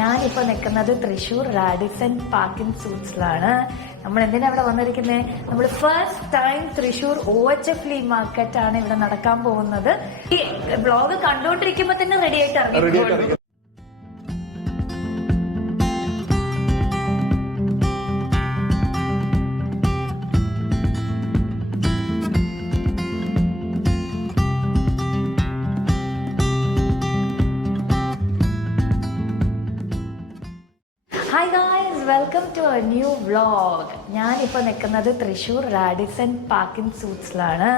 ഞാനിപ്പോൾ നിൽക്കുന്നത് Thrissur Radisson Parkin സൂട്ട്സിലാണ്. നമ്മൾ എന്തിനാ ഇവിടെ വന്നിരിക്കുന്നത്? നമ്മൾ first time Thrissur OHF flea market ആണ് ഇവിടെ നടക്കാൻ പോകുന്നത്. ഈ ബ്ലോഗ് കണ്ടോണ്ടിരിക്കുമ്പോ തന്നെ റെഡി ആയിട്ട് ഇറങ്ങി. Hi guys, welcome to a new vlog. ഞാനിപ്പോൾ നിൽക്കുന്നത് തൃശ്ശൂർ റാഡിസൺ പാർക്കിൻ സൂട്ട്സിലാണ്.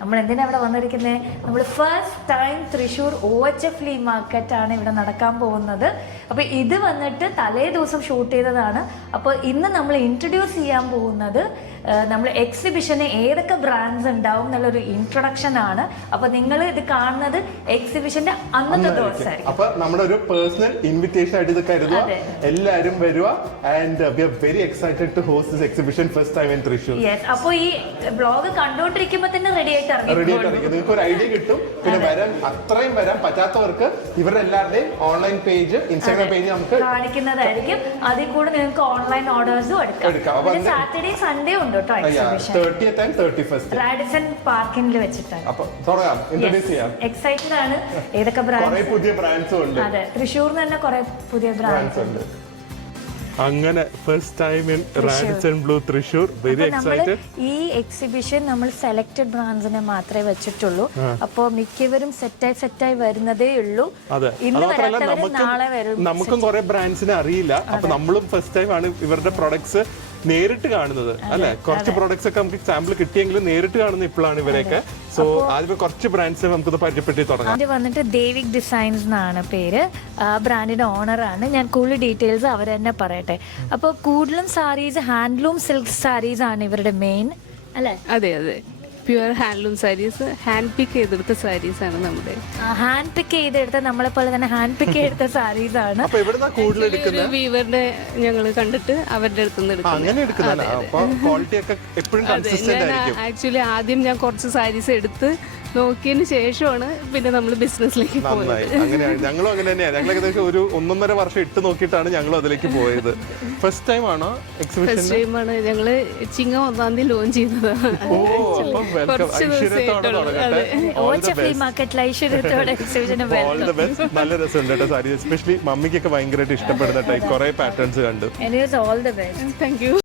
നമ്മൾ എന്തിനാ ഇവിടെ വന്നിരിക്കുന്നത്? നമ്മൾ first time Thrissur OHF flea market ആണ് ഇവിടെ നടക്കാൻ പോകുന്നത്. അപ്പോൾ ഇത് വന്നിട്ട് തലേ ദിവസം ഷൂട്ട് ചെയ്തതാണ്. അപ്പോൾ ഇന്ന് നമ്മൾ ഇൻട്രൊഡ്യൂസ് ചെയ്യാൻ പോകുന്നത് നമ്മൾ എക്സിബിഷന് ഏതൊക്കെ ബ്രാൻഡ്സ് ഉണ്ടാവും എന്നുള്ളൊരു ഇൻട്രൊഡക്ഷൻ ആണ്. അപ്പോൾ നിങ്ങൾ ഇത് കാണുന്നത് എക്സിബിഷന്റെ അന്നത്തെ ദിവസമായിരിക്കും. അപ്പൊ നമ്മുടെ ഒരു പേഴ്സണൽ ഇൻവിറ്റേഷൻ ആയിട്ട് ഇത് കരുതുക. എല്ലാവരും വരിക. And we are very excited to host this exhibition first time in Thrissur. അപ്പോൾ ഈ ബ്ലോഗ് കണ്ടോണ്ടിരിക്കുമ്പോൾ തന്നെ റെഡി ആയിട്ട് ഇറങ്ങി. നിങ്ങൾക്ക് ഒരു ഐഡിയ കിട്ടും. പിന്നെ അത്രയും വരാൻ പറ്റാത്തവർക്ക് ഇവരുടെ എല്ലാവരുടെയും ഓൺലൈൻ പേജ്, ഇൻസ്റ്റാഗ്രാം പേജ് നമുക്ക് കാണിക്കുന്നതായിരിക്കും. അതിൽ കൂടെ നിങ്ങൾക്ക് ഓൺലൈൻ ഓർഡേഴ്സും എടുക്കാം. സാറ്റർഡേ സൺഡേ ഉണ്ട് കേട്ടോ exhibition. 30th and 31st Radisson പാർക്കിൽ വെച്ചിട്ടാണ്. അപ്പോൾ തുടങ്ങാം, ഇൻട്രൊഡ്യൂസ് ചെയ്യാം. എക്സൈറ്റഡ് ആണ്. ഏതൊക്കെ ബ്രാൻഡ്? പുതിയ ബ്രാൻഡ്സും ഉണ്ട്. അതെ, തൃശ്ശൂരിൽ തന്നെ കുറെ പുതിയ ബ്രാൻഡ്സ് ഉണ്ട്. അങ്ങനെ first time in Radisson Blu Thrissur. Very excited. ഈ എക്സിബിഷൻ നമ്മൾ സെലക്ടഡ് ബ്രാൻഡ്സിനെ മാത്രമേ വെച്ചിട്ടുള്ളൂ. അപ്പോൾ മിക്കവരും സെറ്റായി വരുന്നതേ ഉള്ളൂ. ഇന്ന് വരാത്തവര് നാളെ വരും. നമുക്കും കുറെ ബ്രാൻഡ്സിനെ അറിയില്ല. അപ്പൊ നമ്മളും ഫസ്റ്റ് ടൈം ആണ് ഇവരുടെ പ്രൊഡക്ട്സ് നേരിട്ട് കാണുന്നത്, അല്ലെ? കുറച്ച് പ്രൊഡക്ട്സ് ഒക്കെ നമുക്ക് സാമ്പിൾ കിട്ടിയെങ്കിലും നേരിട്ട് കാണുന്ന ഇപ്പോഴാണ് ഇവരെയൊക്കെ. സോ ആദ്യമേ കുറച്ച് ബ്രാൻഡ്സ് നമുക്കത് പരിചയപ്പെട്ടി തുടങ്ങാം. ഇത് വന്നിട്ട് ദേവിക് ഡിസൈൻസ് എന്നാണ് പേര്. ബ്രാൻഡിന്റെ ഓണറാണ്. ഞാൻ കൂടുതൽ ഡീറ്റെയിൽസ് അവർ തന്നെ പറയട്ടെ. അപ്പോൾ കൂടുതലും സാരീസ് ഹാൻഡ്ലൂം സിൽക്ക് സാരീസ് ആണ് ഇവരുടെ മെയിൻ, അല്ലേ? അതെ അതെ, പ്യുവർ ഹാൻഡ്ലൂം സാരീസ്, ഹാൻഡ് പിക്ക് ചെയ്തെടുത്ത സാരീസ് ആണ് നമ്മുടെ. ഹാൻഡ് പിക്ക് ചെയ്തെടുത്ത, നമ്മളെ പോലെ തന്നെ ഹാൻഡ് പിക്ക് ചെയ്തെടുത്ത സാരീസ് ആണ്. വീവറിന്റെ ഞങ്ങൾ കണ്ടിട്ട് അവരുടെ അടുത്ത് ആക്ച്വലി ആദ്യം ഞാൻ കുറച്ച് സാരീസ് എടുത്ത് നോക്കിയതിന് ശേഷമാണ് പിന്നെ നമ്മൾ ബിസിനസ്സിലേക്ക് പോയത്. ഞങ്ങളും അങ്ങനെ തന്നെയാണ്. ഞങ്ങൾ ഏകദേശം ഒരു 1.5 വർഷം ഇട്ട് നോക്കിയിട്ടാണ് ഞങ്ങൾ അതിലേക്ക് പോയത്. ഫസ്റ്റ് ടൈം ആണോ എക്സിബിഷൻ? ഫസ്റ്റ് ടൈം ആണ്. ഞങ്ങള് ചിങ്ങം 1-ാം തീയതി ലോഞ്ച് ചെയ്തതാണ്. നല്ല രസമുണ്ട് കേട്ടോ സാരി. എസ്പെഷ്യലി മമ്മിക്കൊക്കെ ഭയങ്കരമായിട്ട് ഇഷ്ടപ്പെടുന്ന ടൈപ്പ് കുറെ പാറ്റേൺസ് കണ്ടു. Thank you.